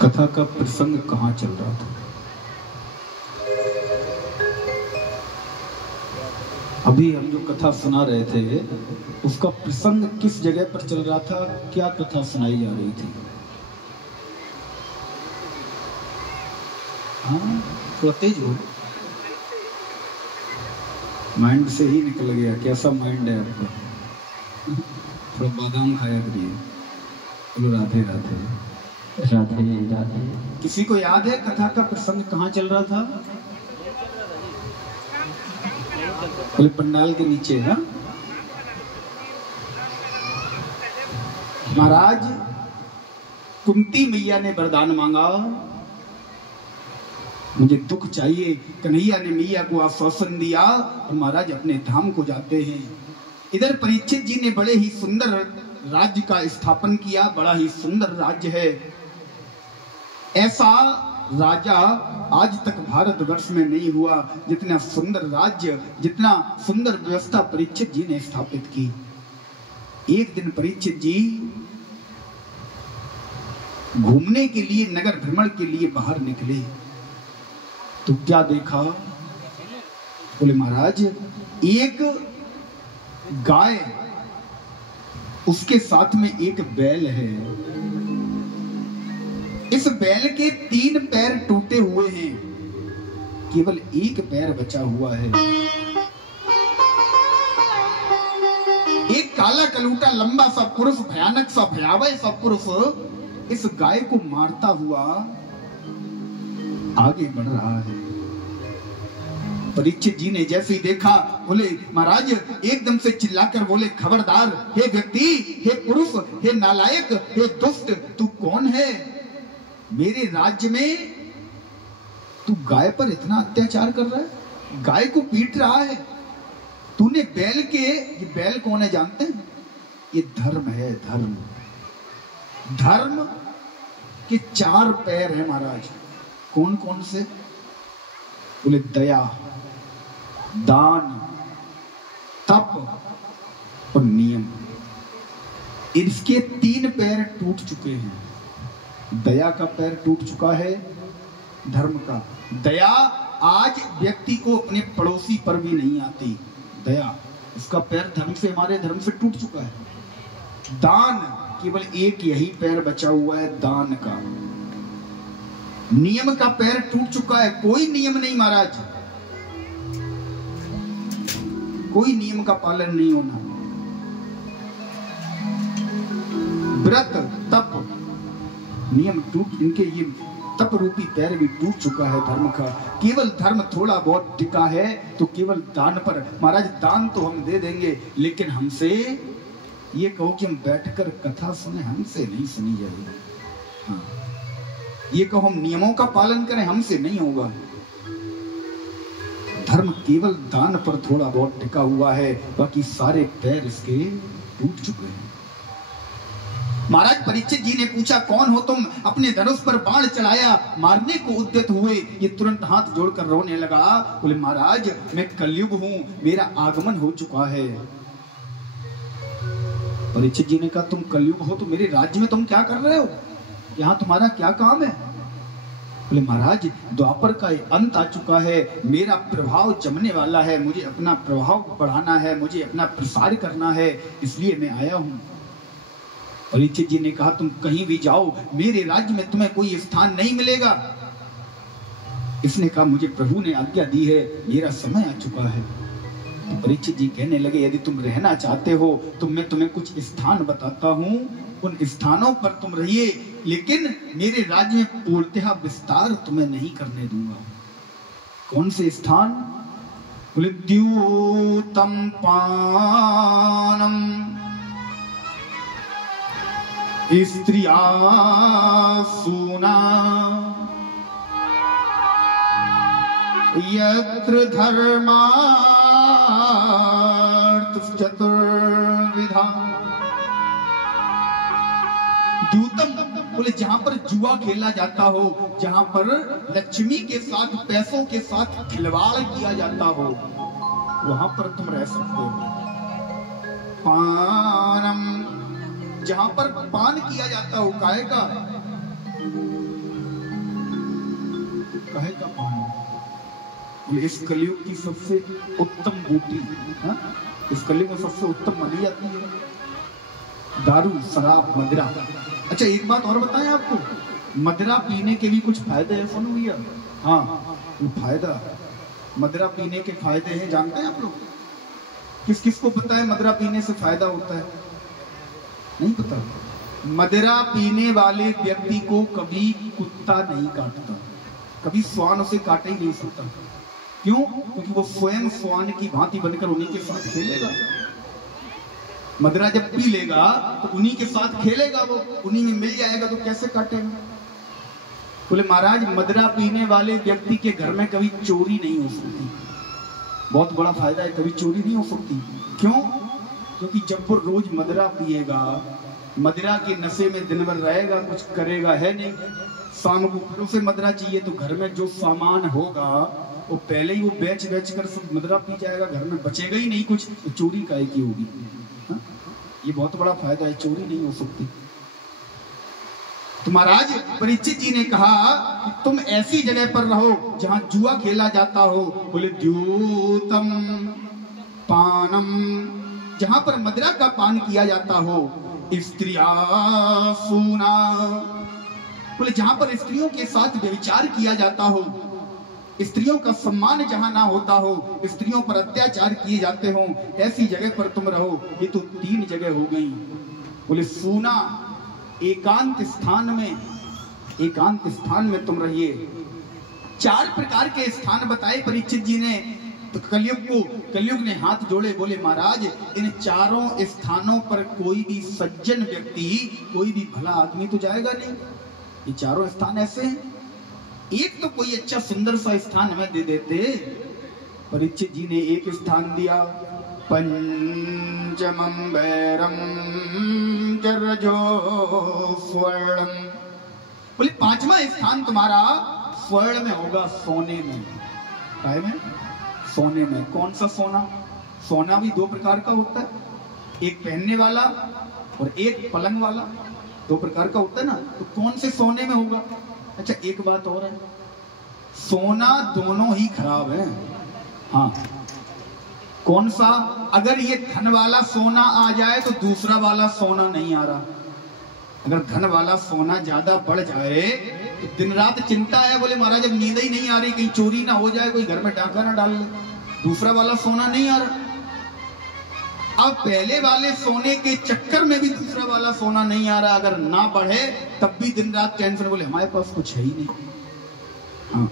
कथा का प्रसंग कहाँ चल रहा था? अभी हम जो कथा सुना रहे थे उसका प्रसंग किस जगह पर चल रहा था? क्या कथा सुनाई जा रही थी? हाँ, थोड़ा तेज हो। माइंड से ही निकल गया। कैसा माइंड है आपका? थोड़ा बादाम खाया करिए। बोलो राधे राधे। राधे राधे। किसी को याद है कथा का प्रसंग कहाँ चल रहा था? बोले पंडाल के नीचे। है महाराज, कुंती मैया ने वरदान मांगा, मुझे दुख चाहिए। कन्हैया ने मैया को आश्वासन दिया और महाराज अपने धाम को जाते हैं। इधर परीक्षित जी ने बड़े ही सुंदर राज्य का स्थापन किया। बड़ा ही सुंदर राज्य है। ऐसा राजा आज तक भारतवर्ष में नहीं हुआ जितना सुंदर राज्य, जितना सुंदर व्यवस्था परीक्षित जी ने स्थापित की। एक दिन परीक्षित जी घूमने के लिए, नगर भ्रमण के लिए बाहर निकले तो क्या देखा? बोले महाराज, एक गाय, उसके साथ में एक बैल है। इस बैल के 3 पैर टूटे हुए हैं, केवल एक पैर बचा हुआ है। एक काला कलूटा लंबा सा पुरुष, भयानक सा भयावह सा पुरुष इस गाय को मारता हुआ आगे बढ़ रहा है। परीक्षित जी ने जैसे ही देखा, बोले महाराज, एकदम से चिल्लाकर बोले, खबरदार, हे व्यक्ति, हे पुरुष, हे नालायक, हे दुष्ट, तू कौन है? मेरे राज्य में तू गाय पर इतना अत्याचार कर रहा है, गाय को पीट रहा है। तूने बैल के, ये बैल कौन है जानते हैं? ये धर्म है, धर्म। धर्म के 4 पैर है महाराज। कौन कौन से? बोले दया, दान, तप और नियम। इसके 3 पैर टूट चुके हैं। दया का पैर टूट चुका है, धर्म का। दया आज व्यक्ति को अपने पड़ोसी पर भी नहीं आती। दया, इसका पैर धर्म से, हमारे धर्म से टूट चुका है। दान, केवल एक यही पैर बचा हुआ है, दान का। नियम का पैर टूट चुका है, कोई नियम नहीं महाराज, कोई नियम का पालन नहीं होना। व्रत, तप, नियम टूट, इनके ये तप रूपी पैर भी टूट चुका है धर्म का। केवल धर्म थोड़ा बहुत टिका है तो केवल दान पर। महाराज, दान तो हम दे देंगे, लेकिन हमसे ये कहो कि हम बैठकर कथा सुने, हमसे नहीं सुनी जाएगी। हाँ, ये कहो हम नियमों का पालन करें, हमसे नहीं होगा। धर्म केवल दान पर थोड़ा बहुत टिका हुआ है, बाकी सारे पैर इसके टूट चुके हैं। महाराज, परीक्षित जी ने पूछा, कौन हो तुम? अपने धनुष पर बाण चढ़ाया, मारने को उद्यत हुए। ये तुरंत हाथ जोड़कर रोने लगा। बोले महाराज, मैं कलयुग हूं, मेरा आगमन हो चुका है। परीक्षित जी ने कहा, तुम कलयुग हो तो मेरे राज्य में तुम क्या कर रहे हो? यहाँ तुम्हारा क्या काम है? बोले महाराज, द्वापर का अंत आ चुका है, मेरा प्रभाव जमने वाला है, मुझे अपना प्रभाव बढ़ाना है, मुझे अपना प्रसार करना है, इसलिए मैं आया हूँ। परीक्षित जी ने कहा, तुम कहीं भी जाओ, मेरे राज्य में तुम्हें कोई स्थान नहीं मिलेगा। इसने कहा, मुझे प्रभु ने आज्ञा दी है, मेरा समय आ चुका है। तो परीक्षित जी कहने लगे, यदि तुम रहना चाहते हो तो मैं तुम्हें कुछ स्थान बताता हूँ, उन स्थानों पर तुम रहिए, लेकिन मेरे राज्य में पूर्णतः विस्तार तुम्हें नहीं करने दूंगा। कौन से स्थान? बोले द्यूतम पानम स्त्रिया सूना यत्र धर्मार्थ चतुर्विधा। द्यूतम, बोले जहां पर जुआ खेला जाता हो, जहां पर लक्ष्मी के साथ, पैसों के साथ खिलवाड़ किया जाता हो, वहां पर तुम रह सकते हो। पानम, जहां पर पान किया जाता हो, काय का? इस कलयुग की सबसे उत्तम बूटी, हाँ? इस कलयुग में सबसे उत्तम मानी जाती है दारू, शराब, मदिरा। अच्छा एक बात और बताएं आपको, मदिरा पीने के भी कुछ फायदे हैं सुनो भैया। हाँ वो फायदा, मदिरा पीने के फायदे हैं जानते हैं आप लोग? किस किस को पता है मदिरा पीने से फायदा होता है? नहीं पता। मदिरा पीने वाले व्यक्ति को कभी कुत्ता नहीं काटता, कभी श्वान उसे काट ही नहीं सकता। क्यों? क्योंकि वो स्वयं श्वान की भांति बनकर उन्हीं के साथ खेलेगा। मदिरा जब पी लेगा तो उन्हीं के साथ खेलेगा, वो उन्हीं में मिल जाएगा, तो कैसे काटेगा? बोले महाराज मदिरा पीने वाले व्यक्ति के घर में कभी चोरी नहीं हो सकती। बहुत बड़ा फायदा है, कभी चोरी नहीं हो सकती। क्यों? क्योंकि जब वो रोज मदिरा पिएगा, मदिरा के नशे में दिन भर रहेगा, कुछ करेगा है नहीं, शाम को फिर उसे मदिरा चाहिए, तो घर में जो सामान होगा वो पहले ही वो बेच कर सब मदिरा पी जाएगा, घर में बचेगा ही नहीं कुछ, तो चोरी काहे की होगी? हाँ? ये बहुत बड़ा फायदा है, चोरी नहीं हो सकती। तो महाराज परीक्षित जी ने कहा कि तुम ऐसी जगह पर रहो जहां जुआ खेला जाता हो। बोले द्यूतम पानम, जहां पर मदिरा का पान किया जाता हो। स्त्रिया सूना, बोले जहां पर स्त्रियों के साथ व्यभिचार किया जाता हो, स्त्रियों का सम्मान जहां ना होता हो, स्त्रियों पर अत्याचार किए जाते हो, ऐसी जगह पर तुम रहो। ये तो 3 जगह हो गई। बोले सूना, एकांत स्थान में, एकांत स्थान में तुम रहिए। 4 प्रकार के स्थान बताए परीक्षित जी ने। तो कलयुग ने हाथ जोड़े, बोले महाराज इन 4 स्थानों पर कोई भी सज्जन व्यक्ति, कोई भी भला आदमी तो जाएगा नहीं। ये 4 स्थान ऐसे हैं, एक तो कोई अच्छा सुंदर सा स्थान हमें दे देते। परीक्षित जी ने एक स्थान दिया, पंचमं वैरम जरजो स्वर्णम। बोले 5वां स्थान तुम्हारा स्वर्ण में होगा, सोने में। काय में? सोने में। कौन सा सोना? सोना भी 2 प्रकार का होता है, एक पहनने वाला और एक पलंग वाला, 2 प्रकार का होता है ना। तो कौन से सोने में होगा? अच्छा एक बात और है, सोना दोनों ही खराब है। हाँ कौन सा? अगर ये धन वाला सोना आ जाए तो दूसरा वाला सोना नहीं आ रहा। अगर धन वाला सोना ज्यादा बढ़ जाए तो दिन रात चिंता है। बोले महाराज जब नींद ही नहीं आ रही, कहीं चोरी ना हो जाए, कोई घर में डाका ना डाल ले, दूसरा वाला सोना नहीं आ रहा। अब पहले वाले सोने के चक्कर में भी दूसरा वाला सोना नहीं आ रहा, अगर ना बढ़े तब भी दिन रात टेंशन। बोले हमारे पास कुछ है ही नहीं। हाँ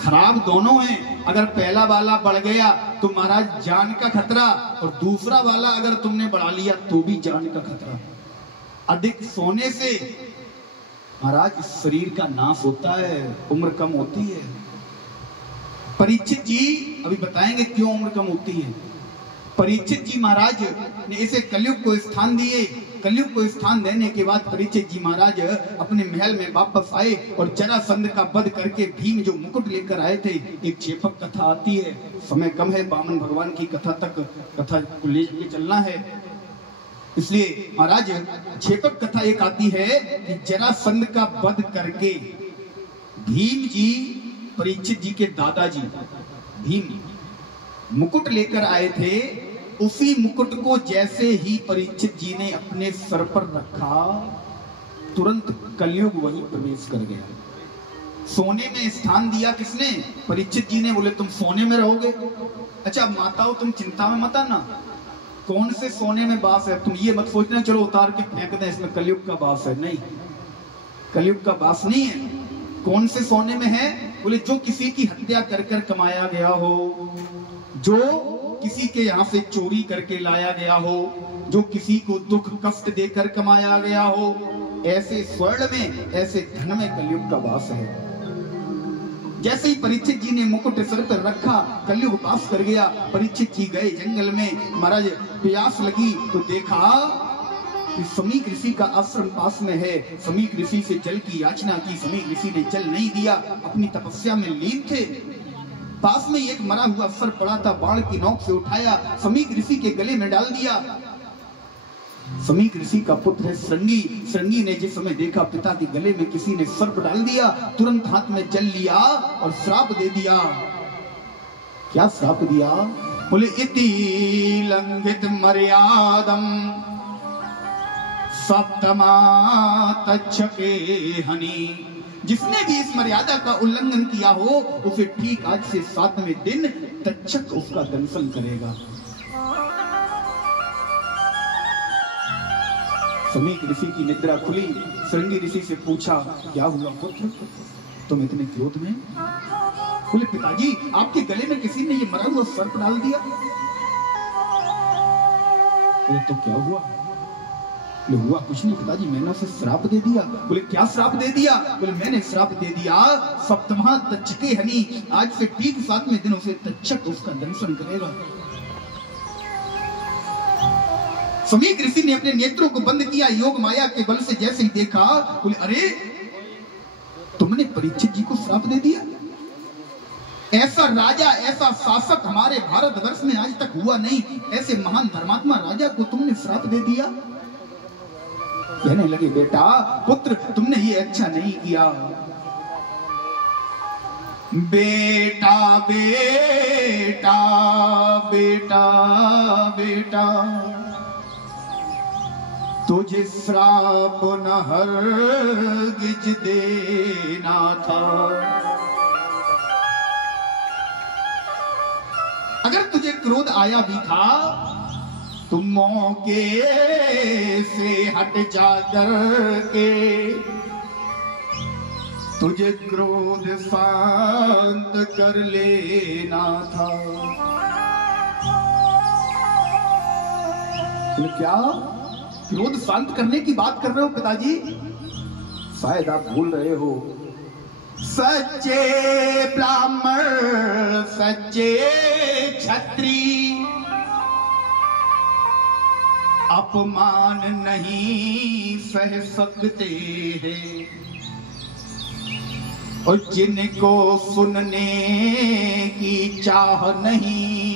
खराब दोनों हैं। अगर पहला वाला बढ़ गया तो महाराज जान का खतरा, और दूसरा वाला अगर तुमने बढ़ा लिया तो भी जान का खतरा। अधिक सोने से महाराज शरीर का नाश होता है, उम्र कम होती है। परीक्षित जी अभी बताएंगे क्यों उम्र कम होती है। परीक्षित जी महाराज ने इसे कलयुग को स्थान दिए। कलयुग को स्थान देने के बाद परीक्षित जी महाराज अपने महल में वापस आए और जरासंध का वध करके भीम जो मुकुट लेकर आए थे। एक चेपक कथा आती है, समय कम है, वामन भगवान की कथा तक कथा को ले चलना है, इसलिए महाराज चेपक कथा एक आती है कि जरासंध का वध करके भीम जी, परीक्षित जी के दादाजी भीम मुकुट लेकर आए थे। उसी मुकुट को जैसे ही परीक्षित जी ने अपने सर पर रखा, तुरंत कलयुग वहीं प्रवेश कर गया। सोने में स्थान दिया किसने? परीक्षित जी ने। बोले तुम सोने में रहोगे। अच्छा माताओं तुम चिंता में मत आना, कौन से सोने में बास है। तुम ये मत सोचना चलो उतार के फेंक दें, इसमें कलयुग का बास है। नहीं, कलयुग का बास नहीं है। कौन से सोने में है? बोले जो किसी की हत्या कर कर कमाया गया हो, जो किसी के यहाँ से चोरी करके लाया गया हो, जो किसी को दुख कष्ट देकर कमाया गया हो, ऐसे स्वर्ण में, ऐसे धन में कलयुग का वास है। जैसे ही परीक्षित जी ने मुकुट सर पर रखा, कलयुग वास कर गया। परीक्षित जी गए जंगल में, महाराज प्यास लगी तो देखा कि समीक ऋषि का आश्रम पास में है। समीक ऋषि से जल की याचना की, समीक ऋषि ने जल नहीं दिया, अपनी तपस्या में लीन थे। पास में एक मरा हुआ सर पड़ा था, बाण की नोक से उठाया, समीक ऋषि के गले में डाल दिया। समीक ऋषि का पुत्र है श्रृंगी। श्रृंगी ने जिस समय देखा पिता के गले में किसी ने सर्प डाल दिया, तुरंत हाथ में जल लिया और श्राप दे दिया क्या श्राप दिया? बोले इति लंघित मर्यादम सप्तमा तच्छके हनि। जिसने भी इस मर्यादा का उल्लंघन किया हो उसे ठीक आज से 7वें दिन तक्षक उसका दंशन करेगा। समीक ऋषि की निद्रा खुली। श्रृंगी ऋषि से पूछा, क्या हुआ पुत्र, तुम इतने क्रोध में? बोले पिताजी, आपके गले में किसी ने ये मरा हुआ सर्प डाल दिया। बोले तो क्या हुआ? बोले हुआ कुछ नहीं पिताजी, मैंने उसे श्राप दे दिया। बोले क्या श्राप दे दिया? बोले मैंने श्राप दे दिया सप्तमा तक्षके हनि, आज से ठीक 7वें दिन उसे तक्षक उसका दंशन करेगा। समीक ऋषि ने अपने नेत्रों को बंद किया, योग माया के बल से जैसे ही देखा, बोले अरे तुमने परीक्षित जी को श्राप दे दिया। ऐसा राजा, ऐसा शासक हमारे भारतवर्ष में आज तक हुआ नहीं। ऐसे महान धर्मात्मा राजा को तुमने श्राप दे दिया। कहने लगे, बेटा पुत्र तुमने ये अच्छा नहीं किया। बेटा बेटा बेटा बेटा तुझे श्राप न हरगिज देना था। अगर तुझे क्रोध आया भी था तुम मौके से हट जा करके, तुझे क्रोध शांत कर लेना था। क्या क्रोध शांत करने की बात कर रहे हो पिताजी? शायद आप भूल रहे हो। सच्चे ब्राह्मण, सच्चे क्षत्रिय अपमान नहीं सह सकते हैं, और जिनको सुनने की चाह नहीं